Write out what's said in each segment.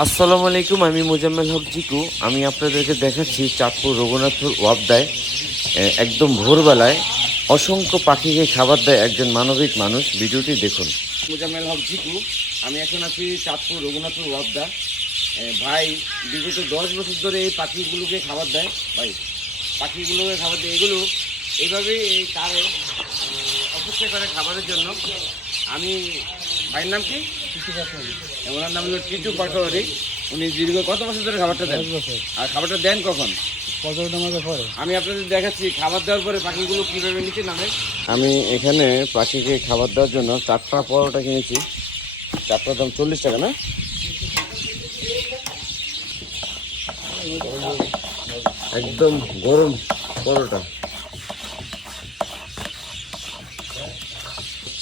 আসসালামু আলাইকুম, আমি মোজাম্মেল হক জিকু। আমি আপনাদেরকে দেখাচ্ছি চাঁদপুর রঘুনাথপুর ওয়াপদায় একদম ভোরবেলায় অসংখ্য পাখিকে খাবার দেয় একজন মানবিক মানুষ। ভিডিওটি দেখুন। মোজাম্মেল হক জিকু, আমি এখন আছি চাঁদপুর রঘুনাথপুর ওয়াপদা। ভাই বিগত 10 বছর ধরে এই পাখিগুলোকে খাবার দেয়। ভাই পাখিগুলোকে খাবার দেয়, এগুলো এইভাবেই এই তারে অপেক্ষা করে খাবারের জন্য। আমি ভাইয়ের নাম কি? ওনার নাম হলো টিটু পাটোয়ারি। উনি দীর্ঘ কত বছর ধরে খাবারটা দেন? আর খাবারটা দেন কখন? আমি আপনাদের দেখাচ্ছি খাবার দেওয়ার পরে পাখিগুলো কীভাবে নিচে নামে। আমি এখানে পাখিকে খাবার দেওয়ার জন্য 4টা পরোটা কিনেছি। 4টার দাম 40 টাকা না? একদম গরম পরোটা।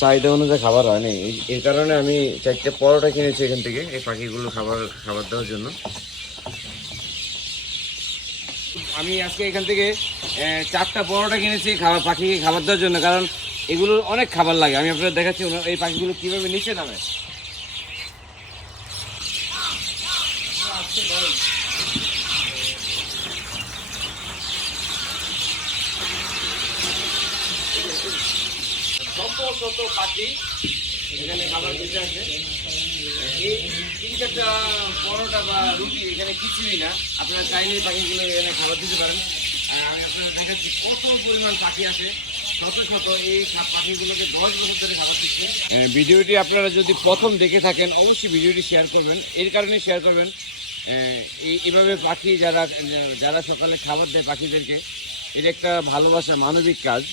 চাহিদা অনুযায়ী খাবার হয়নি, এই কারণে আমি 4টে পরোটা কিনেছি এখান থেকে এই পাখিগুলো খাবার দেওয়ার জন্য। আমি আজকে এখান থেকে 4টা পরোটা কিনেছি পাখিকে খাবার দেওয়ার জন্য, কারণ এগুলোর অনেক খাবার লাগে। আমি আপনাদের দেখাচ্ছি এই পাখিগুলো কীভাবে নিচে নামে। শত পাখি এখানে খাবার দিতে আছে। এই 3-4টা পরোটা বা রুটি এখানে কিছুই না, আপনারা চাইলে এই পাখিগুলো এখানে খাবার দিতে পারেন। আমি আপনাদের দেখাচ্ছি কত পরিমাণ পাখি আছে, শত শত। এই পাখিগুলোকে 10 বছর ধরে খাবার দিচ্ছে। ভিডিওটি আপনারা যদি প্রথম দেখে থাকেন অবশ্যই ভিডিওটি শেয়ার করবেন। এর কারণে শেয়ার করবেন, এইভাবে পাখি যারা সকালে খাবার দেয় পাখিদেরকে, এটা একটা ভালোবাসা, মানবিক কাজ।